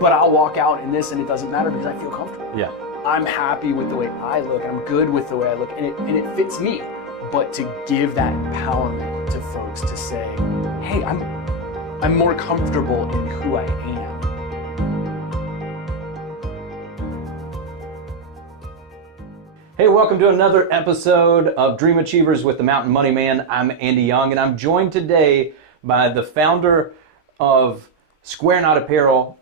but I'll walk out in this and it doesn't matter because I feel comfortable. Yeah. I'm happy with the way I look. I'm good with the way I look, and it fits me. But to give that empowerment to folks to say, hey, I'm more comfortable in who I am. Hey, welcome to another episode of Dream Achievers with the Mountain Money Man. I'm Andy Young, and I'm joined today by the founder of Square Knot Apparel,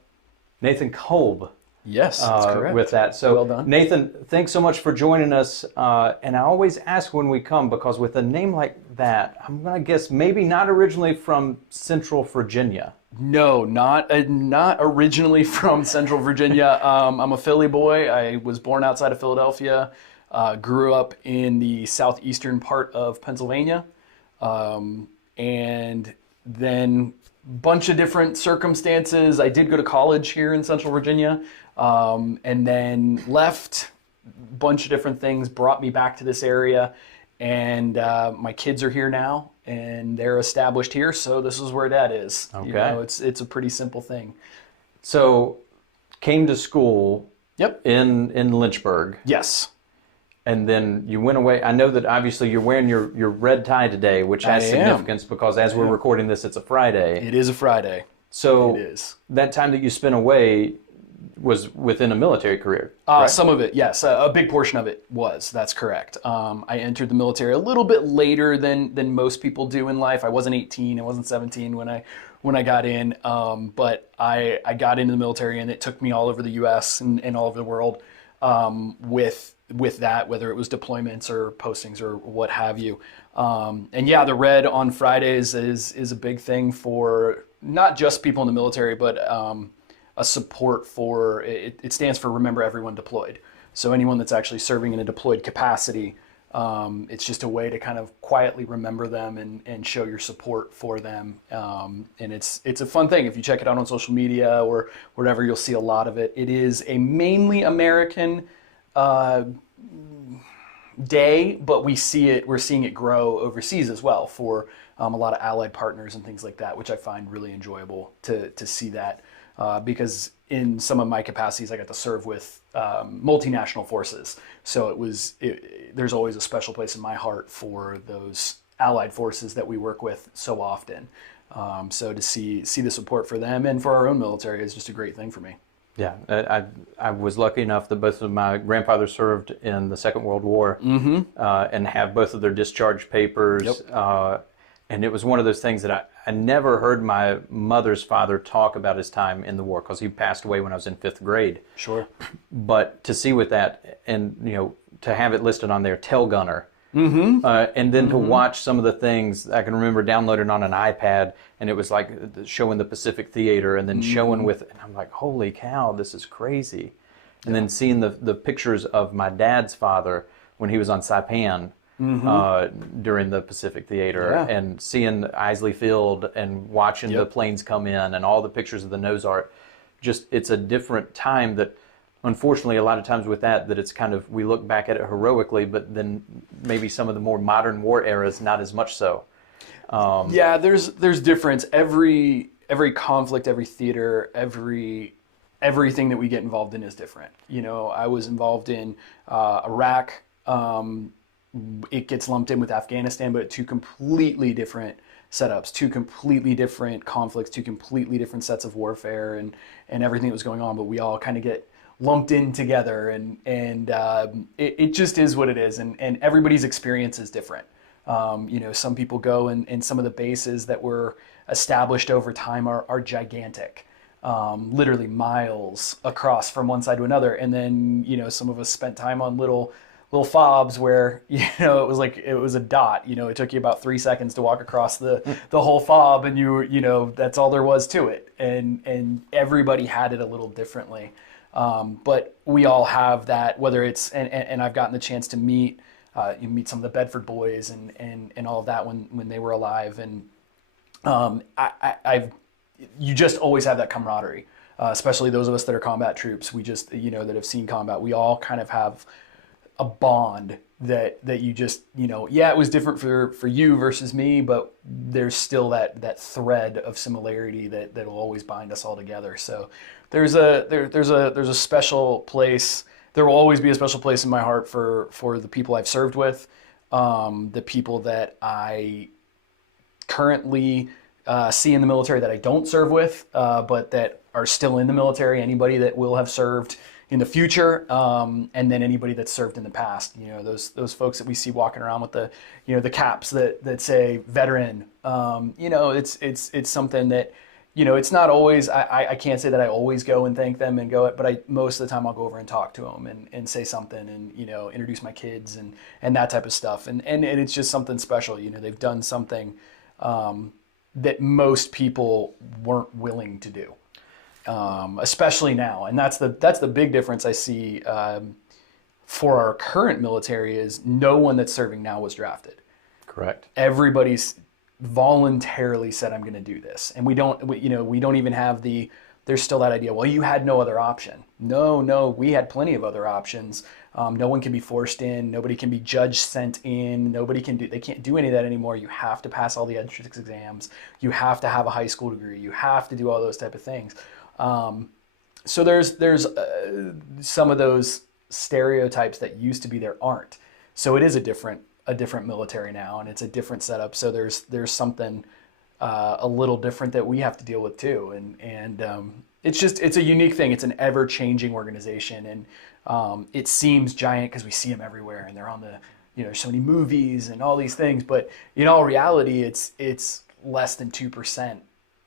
Nathan Kolb. Yes, that's correct. With that. So, well done. Nathan, thanks so much for joining us. And I always ask when we come, because with a name like that, I'm going to guess maybe not originally from Central Virginia. No, not originally from Central Virginia. I'm a Philly boy. I was born outside of Philadelphia, grew up in the southeastern part of Pennsylvania, and then bunch of different circumstances. I did go to college here in Central Virginia, and then left. Bunch of different things brought me back to this area, and my kids are here now, and they're established here. So this is where Dad is. Okay, you know, it's a pretty simple thing. So, came to school. Yep. In Lynchburg. Yes. And then you went away. I know that obviously you're wearing your red tie today, which has significance because as we're recording this, it's a Friday. It is a Friday. So it is. That time that you spent away was within a military career, right? Some of it, yes. A big portion of it was. That's correct. I entered the military a little bit later than most people do in life. I wasn't 18. I wasn't 17 when I got in. But I got into the military, and it took me all over the U.S. and all over the world with that, whether it was deployments or postings or what have you. And yeah, the red on Fridays is a big thing for not just people in the military, but a support for, it stands for Remember Everyone Deployed. So anyone that's actually serving in a deployed capacity, it's just a way to kind of quietly remember them and show your support for them. And it's a fun thing. If you check it out on social media or whatever, you'll see a lot of it. It is a mainly American day, but we're seeing it grow overseas as well for a lot of allied partners and things like that, which I find really enjoyable to see that, because in some of my capacities I got to serve with multinational forces, so there's always a special place in my heart for those allied forces that we work with so often. So to see the support for them and for our own military is just a great thing for me. Yeah, I was lucky enough that both of my grandfathers served in the Second World War, and have both of their discharge papers. Yep. And it was one of those things that I never heard my mother's father talk about his time in the war, because he passed away when I was in 5th grade. Sure. But to see with that, and to have it listed on there, tail gunner. And then to watch some of the things I can remember downloading on an iPad, and it was like showing the Pacific Theater, and then showing and I'm like, holy cow, this is crazy. And then seeing the pictures of my dad's father when he was on Saipan during the Pacific Theater, and seeing Isley Field and watching the planes come in and all the pictures of the nose art. Just, it's a different time that, unfortunately, a lot of times with that it's kind of, we look back at it heroically, but then maybe some of the more modern war eras, not as much so. Yeah, there's difference. Every conflict, every theater, everything that we get involved in is different. I was involved in Iraq. It gets lumped in with Afghanistan, but two completely different setups, two completely different conflicts, two completely different sets of warfare and everything that was going on, but we all kind of get lumped in together, and it just is what it is, and everybody's experience is different. Some people go and some of the bases that were established over time are gigantic, literally miles across from one side to another, and then some of us spent time on little fobs where it was a dot. It took you about 3 seconds to walk across the whole fob, and that's all there was to it, and everybody had it a little differently. But we all have that, whether it's, and I've gotten the chance to meet some of the Bedford boys and all of that when they were alive. And you just always have that camaraderie, especially those of us that are combat troops. We just, that have seen combat, we all kind of have a bond that you just, it was different for you versus me, but there's still that thread of similarity that will always bind us all together. So there's a special place. There will always be a special place in my heart for the people I've served with, the people that I currently see in the military that I don't serve with, but that are still in the military, anybody that will have served in the future, and then anybody that's served in the past. Those folks that we see walking around with the caps that say veteran. It's something that, it's not always, I can't say that I always go and thank them and but most of the time I'll go over and talk to them and say something and, introduce my kids and that type of stuff. And it's just something special. They've done something that most people weren't willing to do, especially now. And that's the big difference I see for our current military is no one that's serving now was drafted. Correct. Everybody's voluntarily said, I'm going to do this. And we don't even have there's still that idea, well, you had no other option. No, we had plenty of other options. No one can be forced in. Nobody can be judge sent in. They can't do any of that anymore. You have to pass all the entrance exams. You have to have a high school degree. You have to do all those type of things. So there's some of those stereotypes that used to be there aren't. So it is a different military now, and it's a different setup. So there's something a little different that we have to deal with too. And it's a unique thing. It's an ever-changing organization, and it seems giant because we see them everywhere, and they're on there's so many movies and all these things. But in all reality, it's less than 2%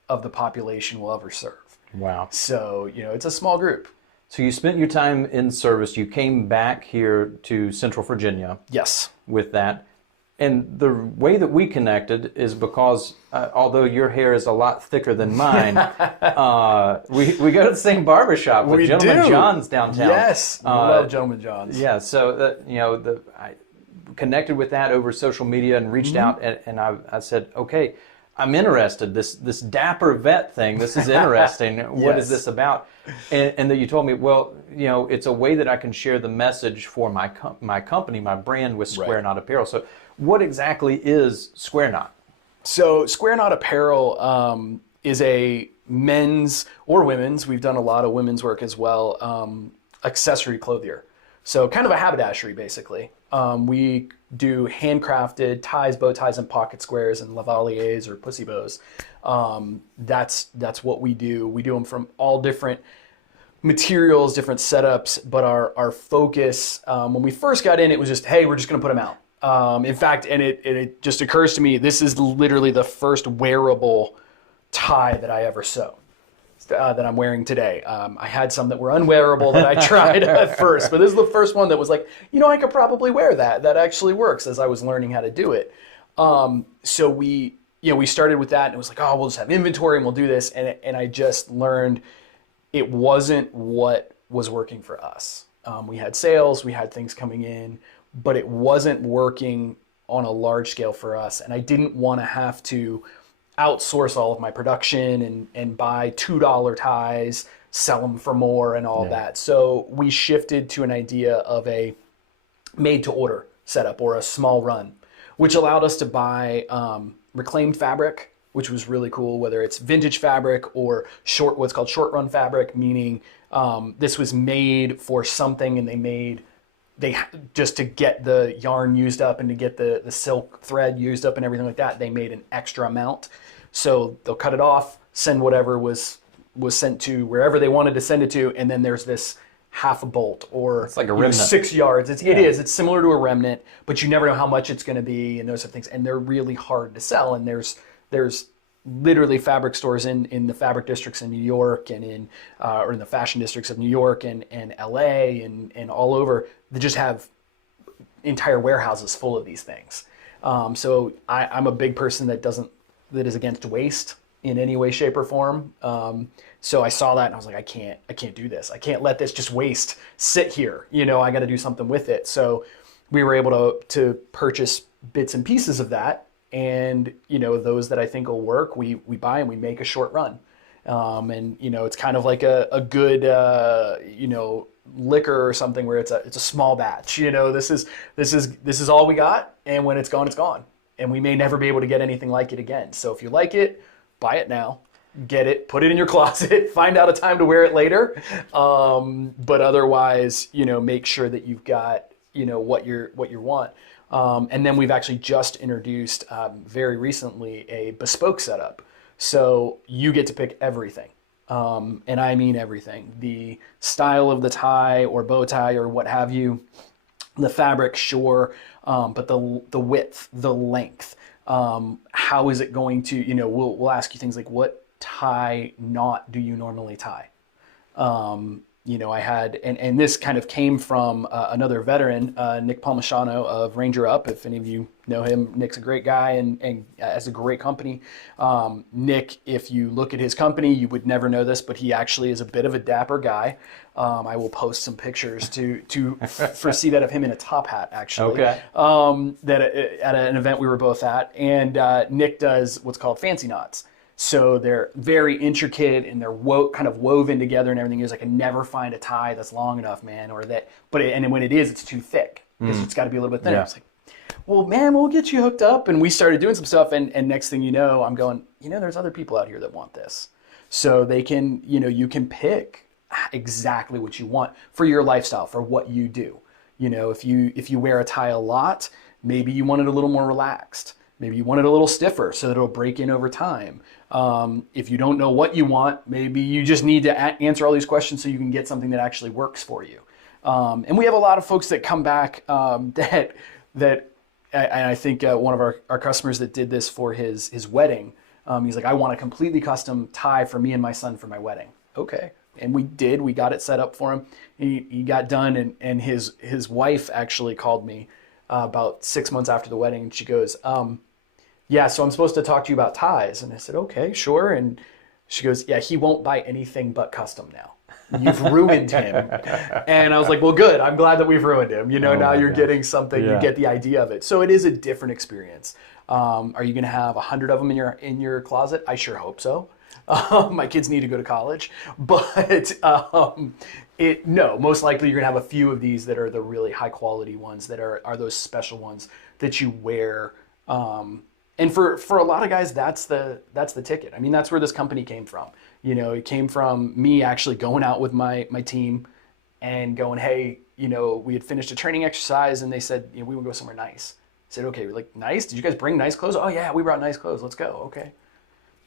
of the population will ever serve. Wow. So it's a small group. So you spent your time in service. You came back here to Central Virginia. Yes. With that. And the way that we connected is because, although your hair is a lot thicker than mine, we go to the same barbershop with Gentleman John's downtown. Yes, love Gentleman John's. Yeah, so I connected with that over social media and reached out, and I said, okay, I'm interested. This Dapper Vet thing, this is interesting. What is this about? And that you told me, well, it's a way that I can share the message for my company, my brand with Square Knot Apparel. So what exactly is Square Knot? So Square Knot Apparel is a men's or women's, we've done a lot of women's work as well, accessory clothier. So kind of a haberdashery, basically. We do handcrafted ties, bow ties, and pocket squares, and lavaliers or pussy bows. That's what we do. We do them from all different materials, different setups, but our focus, when we first got in, it was just, hey, we're just going to put them out. In fact, and it just occurs to me, this is literally the first wearable tie that I ever sew. That I'm wearing today. I had some that were unwearable that I tried at first, but this is the first one that was like, I could probably wear that. That actually works, as I was learning how to do it. So we started with that, and it was like, oh, we'll just have inventory and we'll do this. And I just learned it wasn't what was working for us. We had sales, we had things coming in, but it wasn't working on a large scale for us. And I didn't want to have to outsource all of my production and buy $2 ties, sell them for more and all that. So we shifted to an idea of a made to order setup or a small run, which allowed us to buy reclaimed fabric, which was really cool, whether it's vintage fabric or what's called short run fabric, meaning this was made for something, and they just to get the yarn used up and to get the silk thread used up and everything like that, they made an extra amount. So they'll cut it off, send whatever was sent to wherever they wanted to send it to, and then there's this half a bolt or it's like a remnant. 6 yards. It is. It's similar to a remnant, but you never know how much it's going to be and those sort of things. And they're really hard to sell. And there's literally fabric stores in the fabric districts in New York and or in the fashion districts of New York and LA and all over that just have entire warehouses full of these things. So I'm a big person that is against waste in any way, shape, or form. So I saw that and I was like, I can't do this. I can't let this just waste sit here. I got to do something with it. So we were able to purchase bits and pieces of that. And, those that I think will work, we buy and we make a short run. And, it's kind of like a good, liquor or something where it's a small batch. This is all we got, and when it's gone, it's gone. And we may never be able to get anything like it again. So if you like it, buy it now, get it, put it in your closet, find out a time to wear it later. But otherwise, make sure that you've got, what you want. And then we've actually just introduced very recently a bespoke setup. So you get to pick everything. And I mean everything. The style of the tie or bow tie or what have you, the fabric, sure, but the width, the length, how is it going to, we'll ask you things like, what tie knot do you normally tie? I had, and this kind of came from another veteran, Nick Palmisano of Ranger Up. If any of you know him, Nick's a great guy and has a great company. Nick, if you look at his company, you would never know this, but he actually is a bit of a dapper guy. I will post some pictures to foresee that of him in a top hat, actually. Okay. That at an event we were both at, and Nick does what's called fancy knots. So they're very intricate and they're kind of woven together and everything. Is I can never find a tie that's long enough, man, and when it is, it's too thick because it's got to be a little bit thinner. Yeah. It's like, well, man, we'll get you hooked up. And we started doing some stuff, and next thing you know, I'm going, there's other people out here that want this. So they can, you can pick exactly what you want for your lifestyle, for what you do. If you wear a tie a lot, maybe you want it a little more relaxed. Maybe you want it a little stiffer so that it'll break in over time. If you don't know what you want, maybe you just need to answer all these questions so you can get something that actually works for you. And we have a lot of folks that come back that and I think one of our customers that did this for his wedding, he's like, I want a completely custom tie for me and my son for my wedding. Okay. And we got it set up for him. He got done, and his wife actually called me about 6 months after the wedding, and she goes, yeah, so I'm supposed to talk to you about ties. And I said, okay, sure. And she goes, yeah, he won't buy anything but custom now. You've ruined him. And I was like, well, good. I'm glad that we've ruined him. Now you're getting something, you get the idea of it. So it is a different experience. Are you going to have 100 of them in your closet? I sure hope so. My kids need to go to college. But no, most likely you're going to have a few of these that are the really high quality ones that are those special ones that you wear. And for a lot of guys, that's the ticket. I mean, that's where this company came from. It came from me actually going out with my team and going, hey, we had finished a training exercise and they said, we would go somewhere nice. I said, okay, we're like, nice? Did you guys bring nice clothes? Oh yeah, we brought nice clothes. Let's go. Okay.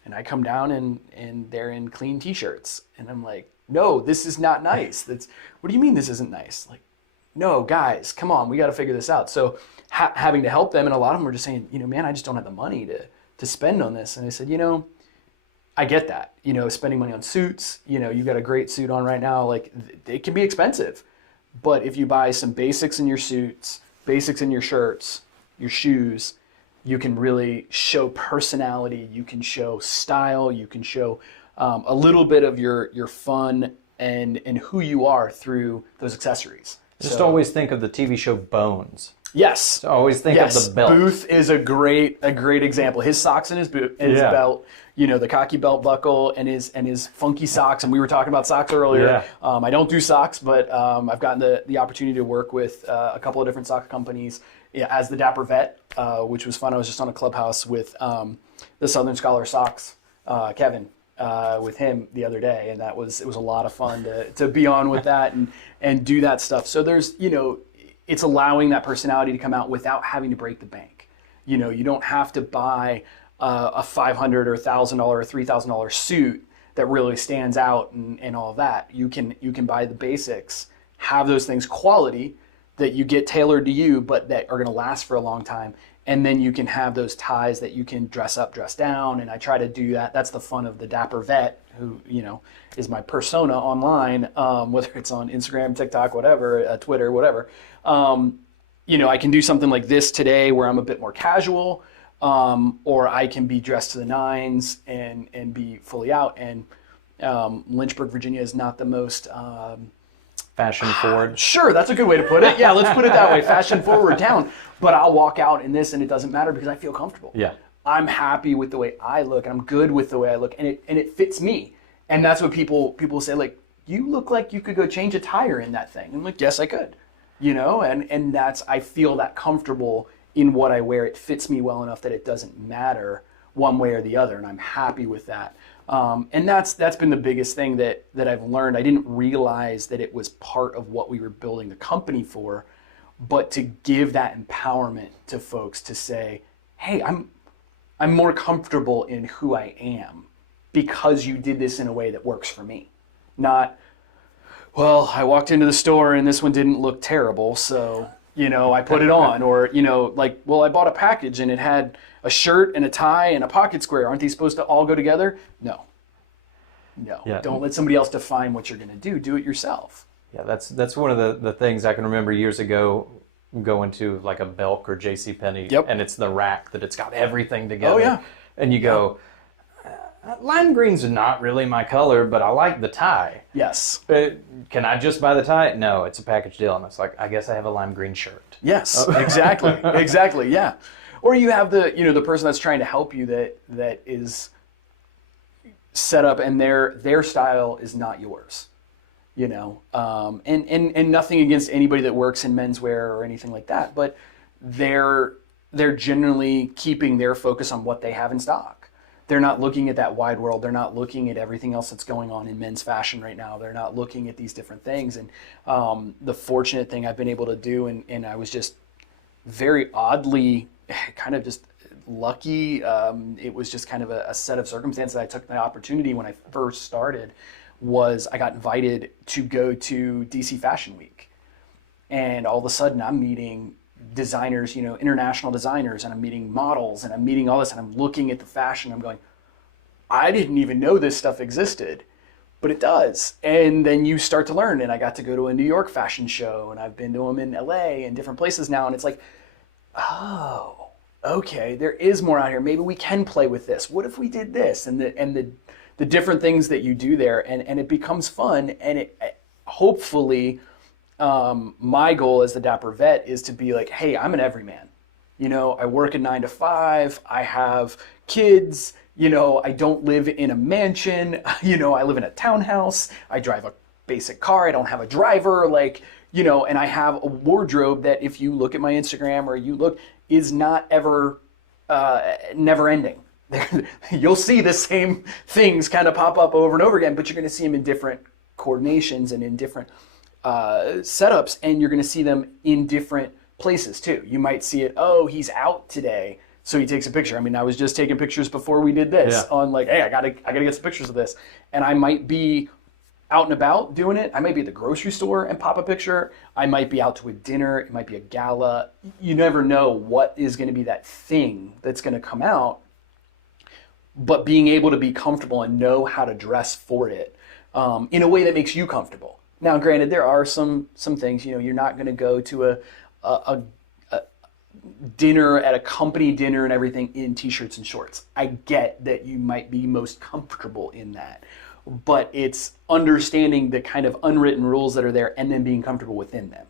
And I come down and they're in clean t-shirts. And I'm like, no, this is not nice. What do you mean this isn't nice? Like, no, guys, come on, we got to figure this out. So having to help them, and a lot of them were just saying, man, I just don't have the money to spend on this. And I said, I get that, spending money on suits, you've got a great suit on right now, like it can be expensive. But if you buy some basics in your suits, basics in your shirts, your shoes, you can really show personality, you can show style, you can show a little bit of your fun and who you are through those accessories. Just always think of the TV show Bones. Yes. So always think of the belt. Booth is a great example. His socks and his belt, the cocky belt buckle and his funky socks. And we were talking about socks earlier. Yeah. I don't do socks, but I've gotten the opportunity to work with a couple of different sock companies as the Dapper Vet, which was fun. I was just on a clubhouse with the Southern Scholar Socks, Kevin, with him the other day, and it was a lot of fun to be on with that and do that stuff. So there's it's allowing that personality to come out without having to break the bank. You don't have to buy a $500 or $1,000 or $3,000 suit that really stands out and all of that. You can buy the basics, have those things quality that you get tailored to you, but that are going to last for a long time. And then you can have those ties that you can dress up, dress down. And I try to do that. That's the fun of the Dapper Vet, who, is my persona online, whether it's on Instagram, TikTok, whatever, Twitter, whatever. I can do something like this today where I'm a bit more casual, or I can be dressed to the nines and be fully out. And Lynchburg, Virginia is not the most... fashion forward. Sure, that's a good way to put it. Yeah, let's put it that way. Fashion forward town. But I'll walk out in this and it doesn't matter because I feel comfortable. Yeah. I'm happy with the way I look and I'm good with the way I look and it fits me. And that's what people say, like, you look like you could go change a tire in that thing. I'm like, yes, I could, and that's, I feel that comfortable in what I wear. It fits me well enough that it doesn't matter one way or the other, and I'm happy with that. And that's been the biggest thing that I've learned. I didn't realize that it was part of what we were building the company for, but to give that empowerment to folks to say, hey, I'm more comfortable in who I am because you did this in a way that works for me. Not, well, I walked into the store and this one didn't look terrible, so, I put it on. Or, like, well, I bought a package and it had a shirt and a tie and a pocket square. Aren't these supposed to all go together? No. Yeah. Don't let somebody else define what you're going to do. Do it yourself. Yeah, that's one of the things I can remember years ago going to like a Belk or JCPenney, yep. and it's the rack that it's got everything together. Oh, yeah. And you go, lime green's not really my color, but I like the tie. Yes. Can I just buy the tie? No, it's a package deal. And it's like, I guess I have a lime green shirt. Yes, exactly. Exactly, yeah. Or you have the person that's trying to help you that is set up and their style is not yours. And nothing against anybody that works in menswear or anything like that, but they're generally keeping their focus on what they have in stock. They're not looking at that wide world. They're not looking at everything else that's going on in men's fashion right now. They're not looking at these different things. And the fortunate thing I've been able to do, and I was just very oddly kind of just lucky. It was just kind of a set of circumstances. I took the opportunity when I first started. Was I got invited to go to DC Fashion Week, and all of a sudden I'm meeting designers, international designers, and I'm meeting models, and I'm meeting all this, and I'm looking at the fashion. I'm going, I didn't even know this stuff existed, but it does. And then you start to learn, and I got to go to a New York fashion show, and I've been to them in LA and different places now, and it's like, oh, okay, there is more out here. Maybe we can play with this. What if we did this? And the different things that you do there, and it becomes fun, and it hopefully, my goal as the Dapper Vet is to be like, hey, I'm an everyman. I work a 9 to 5, I have kids, I don't live in a mansion, I live in a townhouse, I drive a basic car, I don't have a driver, and I have a wardrobe that if you look at my Instagram or you look, is not ever, never ending. You'll see the same things kind of pop up over and over again, but you're going to see them in different coordinations and in different setups, and you're going to see them in different places too. You might see it, oh, he's out today, so he takes a picture. I mean, I was just taking pictures before we did this on like, hey, I gotta get some pictures of this, and I might be out and about doing it. I might be at the grocery store and pop a picture. I might be out to a dinner. It might be a gala. You never know what is going to be that thing that's going to come out. But being able to be comfortable and know how to dress for it in a way that makes you comfortable. Now, granted, there are some things, you're not going to go to a dinner at a company dinner and everything in t-shirts and shorts. I get that you might be most comfortable in that, but it's understanding the kind of unwritten rules that are there and then being comfortable within them.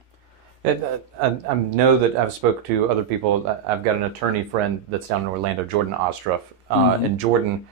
I know that I've spoke to other people. I've got an attorney friend that's down in Orlando, Jordan Ostroff, and Jordan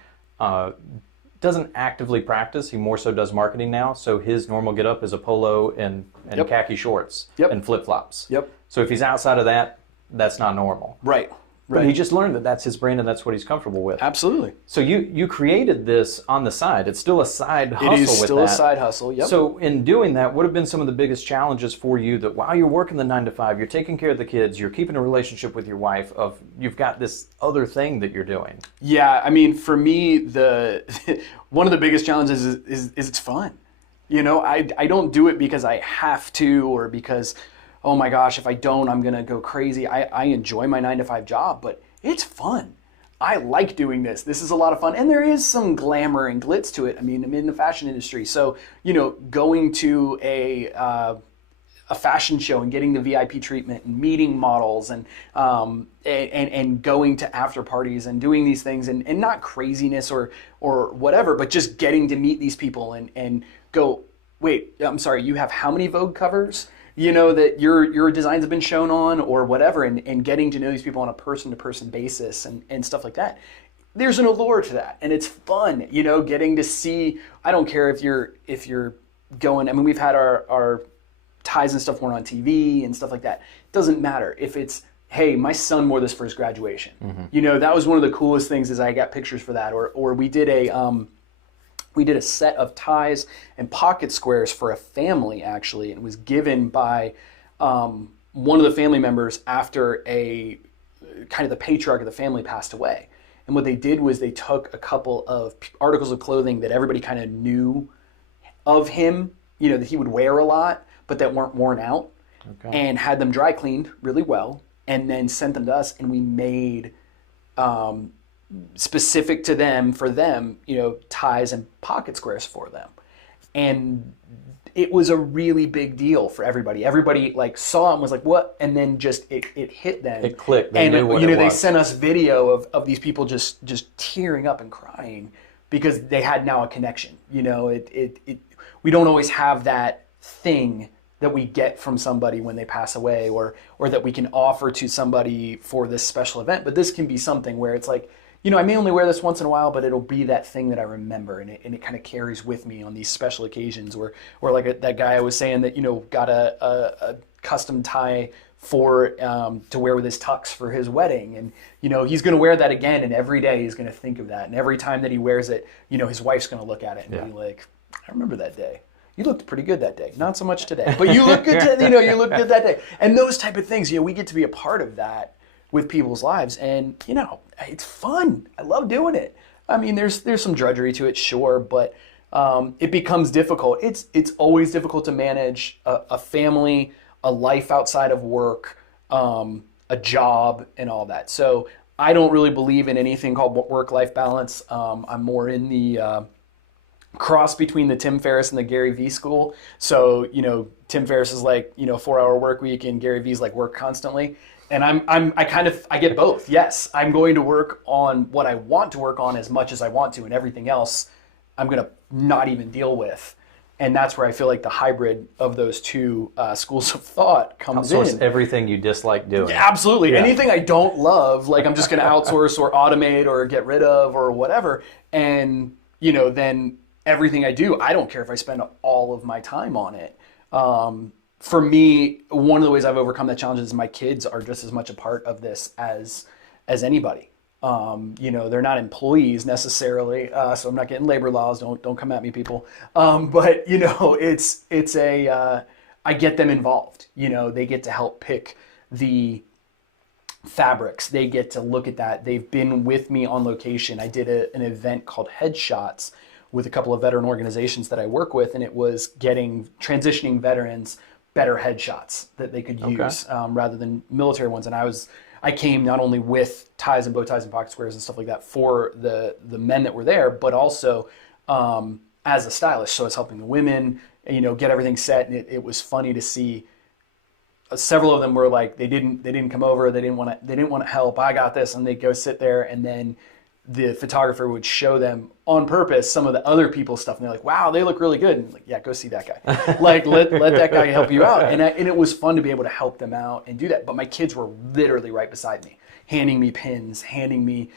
doesn't actively practice. He more so does marketing now. So his normal get up is a polo and khaki shorts and flip flops. Yep. So if he's outside of that, that's not normal. Right. But he just learned that that's his brand and that's what he's comfortable with. Absolutely. So you created this on the side. It's still a side hustle with that. It is still a side hustle, yep. So in doing that, what have been some of the biggest challenges for you that while you're working the 9 to 5, you're taking care of the kids, you're keeping a relationship with your wife, you've got this other thing that you're doing? Yeah, I mean, for me, one of the biggest challenges is it's fun. I don't do it because I have to or because, oh my gosh, if I don't, I'm going to go crazy. I enjoy my 9 to 5 job, but it's fun. I like doing this. This is a lot of fun. And there is some glamour and glitz to it. I mean, I'm in the fashion industry. So, going to a fashion show and getting the VIP treatment and meeting models and going to after parties and doing these things and not craziness or whatever, but just getting to meet these people and go, wait, I'm sorry, you have how many Vogue covers? That your designs have been shown on or whatever, and getting to know these people on a person-to-person basis and stuff like that. There's an allure to that, and it's fun, getting to see, I don't care if you're going, I mean, we've had our ties and stuff worn on TV and stuff like that. It doesn't matter if it's, hey, my son wore this for his graduation. You know, that was one of the coolest things is I got pictures for that. Or we did a set of ties and pocket squares for a family, actually, and it was given by one of the family members after a kind of the patriarch of the family passed away. And what they did was they took a couple of articles of clothing that everybody kind of knew of him, you know, that he would wear a lot, but that weren't worn out, and had them dry cleaned really well, and then sent them to us, and we made specific to them, for them, you know, ties and pocket squares for them. And it was a really big deal for everybody. Everybody like saw it and was like, what? And then just it hit them. It clicked. They knew what you know, it was. they sent us video of these people just tearing up and crying because they had now a connection. You know, we don't always have that thing that we get from somebody when they pass away, or that we can offer to somebody for this special event. But this can be something where it's like, you know, I may only wear this once in a while, but it'll be that thing that I remember, and it kind of carries with me on these special occasions. Or like that guy I was saying that, you know, got a custom tie for to wear with his tux for his wedding, and you know he's going to wear that again, and every day he's going to think of that, and every time that he wears it, you know, his wife's going to look at it and be like, I remember that day. You looked pretty good that day. Not so much today, but you look good. You know, you look good that day, and those type of things. You know, we get to be a part of that with people's lives, and you know, it's fun. I love doing it. I mean, there's some drudgery to it, sure, but it becomes difficult. It's always difficult to manage a family, a life outside of work, a job, and all that. So I don't really believe in anything called work-life balance. I'm more in the cross between the Tim Ferriss and the Gary Vee school. So, you know, Tim Ferriss is like, you know, 4-hour work week, and Gary Vee's like work constantly. And I get both. Yes, I'm going to work on what I want to work on as much as I want to, and everything else I'm going to not even deal with. And that's where I feel like the hybrid of those two schools of thought comes Outsource in. everything you dislike doing. Yeah, absolutely. Yeah. Anything I don't love, like I'm just going to outsource or automate or get rid of or whatever. And, you know, then everything I do, I don't care if I spend all of my time on it. For me, one of the ways I've overcome that challenge is my kids are just as much a part of this as anybody. You know, they're not employees necessarily, so I'm not getting labor laws. Don't come at me, people. But you know, I get them involved. You know, they get to help pick the fabrics. They get to look at that. They've been with me on location. I did an event called Headshots with a couple of veteran organizations that I work with, and it was getting transitioning veterans better headshots that they could use rather than military ones. And I came not only with ties and bow ties and pocket squares and stuff like that for the men that were there, but also as a stylist. So I was helping the women, you know, get everything set. And it was funny to see several of them were like, they didn't come over. They didn't want to help. I got this. And they go sit there, and then the photographer would show them on purpose some of the other people's stuff, and they're like, wow, they look really good. And like, yeah, go see that guy. Like, let that guy help you out. And it was fun to be able to help them out and do that. But my kids were literally right beside me, handing me pins, handing me,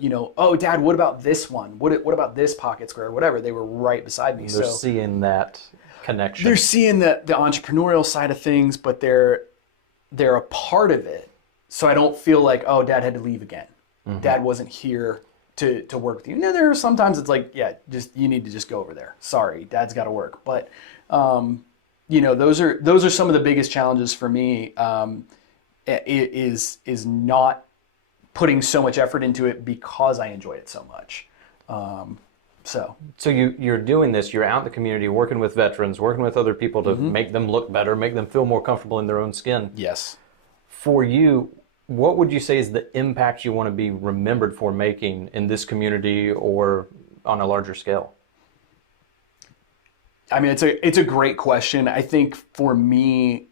you know, oh, Dad, what about this one? What about this pocket square? Whatever. They were right beside me. They're seeing that connection. They're seeing the entrepreneurial side of things, but they're a part of it. So I don't feel like, oh, Dad had to leave again. Mm-hmm. Dad wasn't here to work with you. No, there are sometimes it's like, yeah, just you need to just go over there. Sorry, Dad's got to work. But you know, those are some of the biggest challenges for me. Is not putting so much effort into it because I enjoy it so much. So you're doing this. You're out in the community, working with veterans, working with other people to make them look better, make them feel more comfortable in their own skin. Yes. For you, what would you say is the impact you want to be remembered for making in this community or on a larger scale? I mean, it's a great question. I think for me,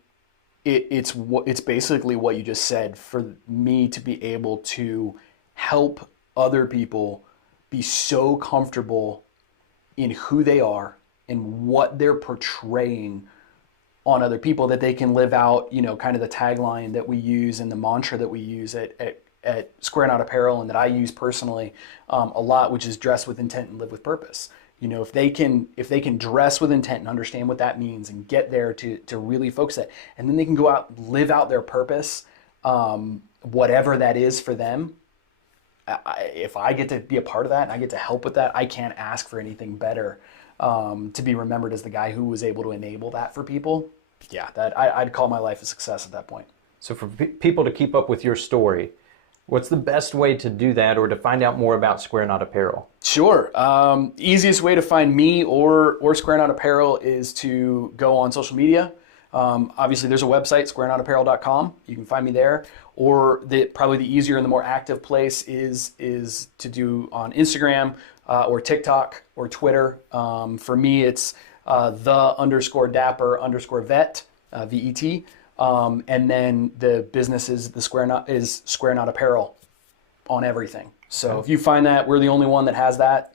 it's basically what you just said. For me to be able to help other people be so comfortable in who they are and what they're portraying on other people, that they can live out, you know, kind of the tagline that we use and the mantra that we use at Square Knot Apparel, and that I use personally a lot, which is dress with intent and live with purpose. You know, if they can dress with intent and understand what that means and get there to really focus it, and then they can go out and live out their purpose, whatever that is for them. If I get to be a part of that and I get to help with that, I can't ask for anything better to be remembered as the guy who was able to enable that for people. Yeah, I'd call my life a success at that point. So for people to keep up with your story, what's the best way to do that or to find out more about Square Knot Apparel? Sure. Easiest way to find me or Square Knot Apparel is to go on social media. Obviously, there's a website, squareknotapparel.com. You can find me there. Or probably the easier and the more active place is to do on Instagram or TikTok or Twitter. For me, it's _Dapper_Vet, VET. And then the business is Square Knot Apparel on everything. So if you find that, we're the only one that has that.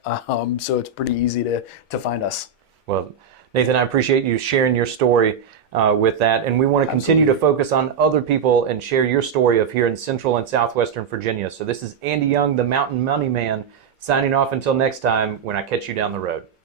So it's pretty easy to find us. Well, Nathan, I appreciate you sharing your story with that. And we want to continue to focus on other people and share your story of here in Central and Southwestern Virginia. So this is Andy Young, the Mountain Money Man, signing off until next time when I catch you down the road.